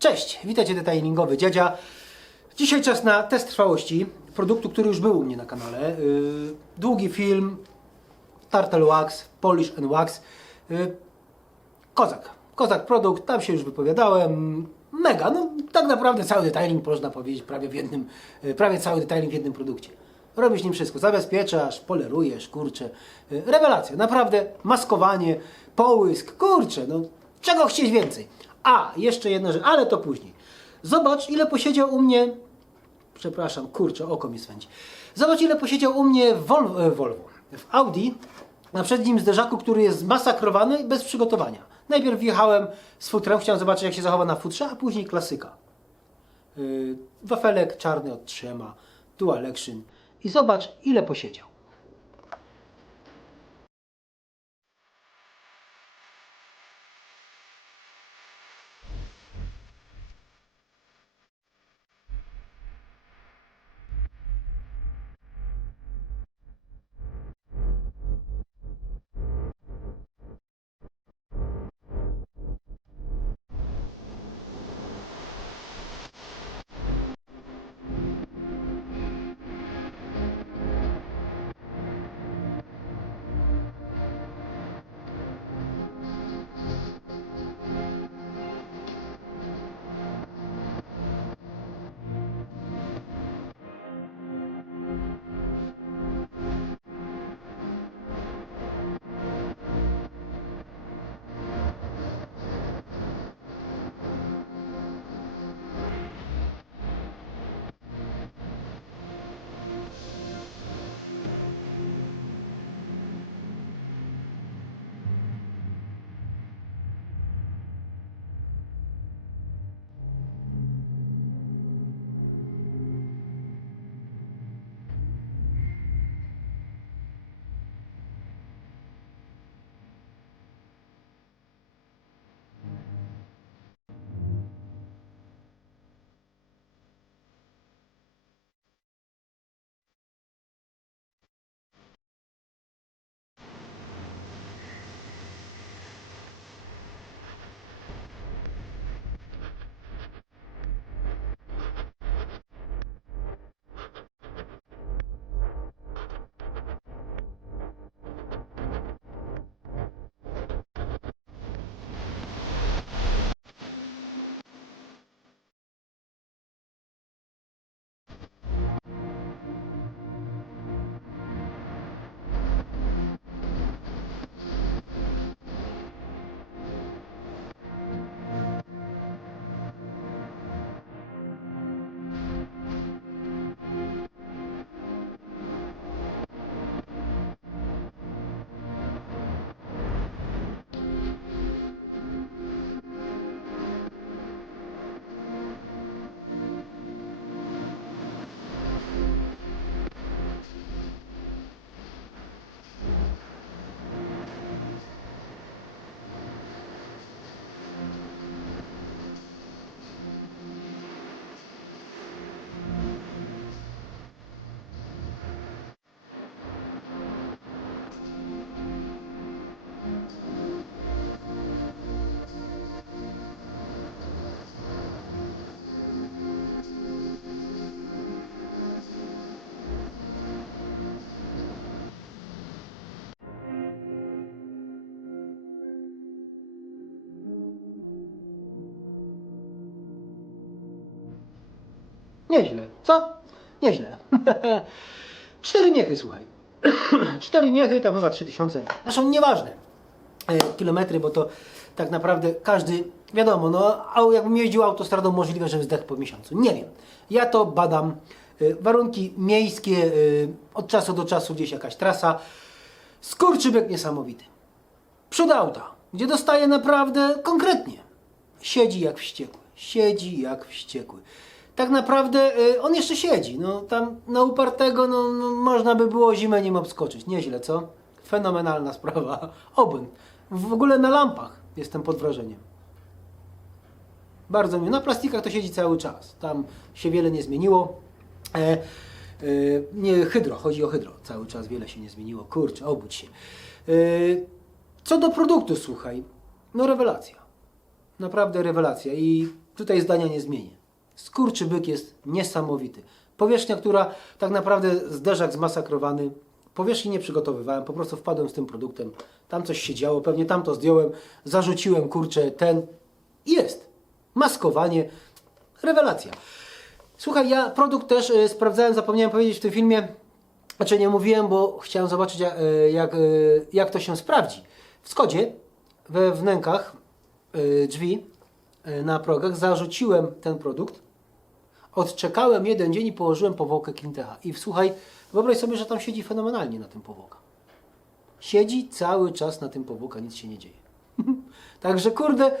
Cześć, witajcie detailingowy dziadzia. Dzisiaj czas na test trwałości produktu, który już był u mnie na kanale. Yy, Długi film, Turtle Wax, Polish and Wax. Yy, Kozak, kozak produkt, tam się już wypowiadałem. Mega, no tak naprawdę cały detailing można powiedzieć prawie w jednym, yy, prawie cały detailing w jednym produkcie. Robisz nim wszystko, zabezpieczasz, polerujesz, kurczę. Rewelacja, naprawdę maskowanie, połysk, kurczę, no czego chcieć więcej. A, jeszcze jedna rzecz, ale to później. Zobacz, ile posiedział u mnie Przepraszam, kurczę, oko mi swędzi. Zobacz, ile posiedział u mnie w Vol- e, Volvo. W Audi, na przednim zderzaku, który jest zmasakrowany i bez przygotowania. Najpierw wjechałem z futrem, chciałem zobaczyć, jak się zachowa na futrze, a później klasyka. Yy, wafelek czarny od trzyma, dual action. I zobacz, ile posiedział. Nieźle, co? Nieźle. Cztery miechy, słuchaj. Cztery miechy, tam chyba 3000. Zresztą nieważne. E, Kilometry, bo to tak naprawdę każdy, wiadomo, no, jakbym jeździł autostradą, możliwe, że zdech po miesiącu. Nie wiem. Ja to badam. E, Warunki miejskie, e, od czasu do czasu gdzieś jakaś trasa. Skurczybyk niesamowity. Przód auta, gdzie dostaje naprawdę konkretnie. Siedzi jak wściekły. Siedzi jak wściekły. Tak naprawdę y, on jeszcze siedzi. No tam na upartego no, no, można by było zimę nim obskoczyć. Nieźle, co? Fenomenalna sprawa. Obłęd. W ogóle na lampach jestem pod wrażeniem. Bardzo mi. Na plastikach to siedzi cały czas. Tam się wiele nie zmieniło. E, e, nie, hydro, chodzi o hydro. Cały czas wiele się nie zmieniło. Kurczę, obudź się. E, co do produktu, słuchaj. No rewelacja. Naprawdę rewelacja. I tutaj zdania nie zmienię. Skurczybyk jest niesamowity. Powierzchnia, która tak naprawdę zderzak zmasakrowany. Powierzchni nie przygotowywałem, po prostu wpadłem z tym produktem. Tam coś się działo, pewnie tam to zdjąłem, zarzuciłem kurczę ten jest. Maskowanie, rewelacja. Słuchaj, ja produkt też y, sprawdzałem, zapomniałem powiedzieć w tym filmie, znaczy nie mówiłem, bo chciałem zobaczyć jak, y, jak, y, jak to się sprawdzi. W Skodzie we wnękach y, drzwi y, na progach zarzuciłem ten produkt, odczekałem jeden dzień i położyłem powłokę Kintecha. I słuchaj, wyobraź sobie, że tam siedzi fenomenalnie na tym powłoka. Siedzi cały czas na tym powłoka, nic się nie dzieje. Także kurde,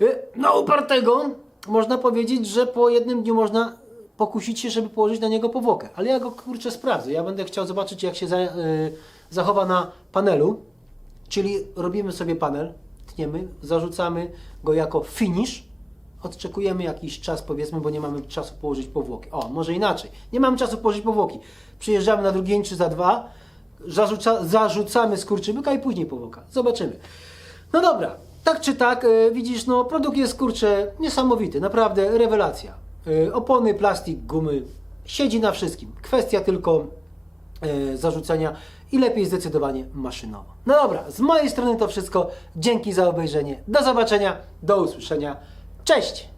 y, na upartego można powiedzieć, że po jednym dniu można pokusić się, żeby położyć na niego powłokę. Ale ja go kurczę sprawdzę. Ja będę chciał zobaczyć, jak się za, y, zachowa na panelu. Czyli robimy sobie panel, tniemy, zarzucamy go jako finish. Odczekujemy jakiś czas, powiedzmy, bo nie mamy czasu położyć powłoki. O, może inaczej. Nie mamy czasu położyć powłoki. Przyjeżdżamy na drugi dzień czy za dwa, zarzuca, zarzucamy skurczybyka i później powłoka. Zobaczymy. No dobra, tak czy tak, e, widzisz, no produkt jest kurczę niesamowity, naprawdę rewelacja. E, opony, plastik, gumy, siedzi na wszystkim. Kwestia tylko e, zarzucenia i lepiej zdecydowanie maszynowo. No dobra, z mojej strony to wszystko. Dzięki za obejrzenie. Do zobaczenia, do usłyszenia. Cześć!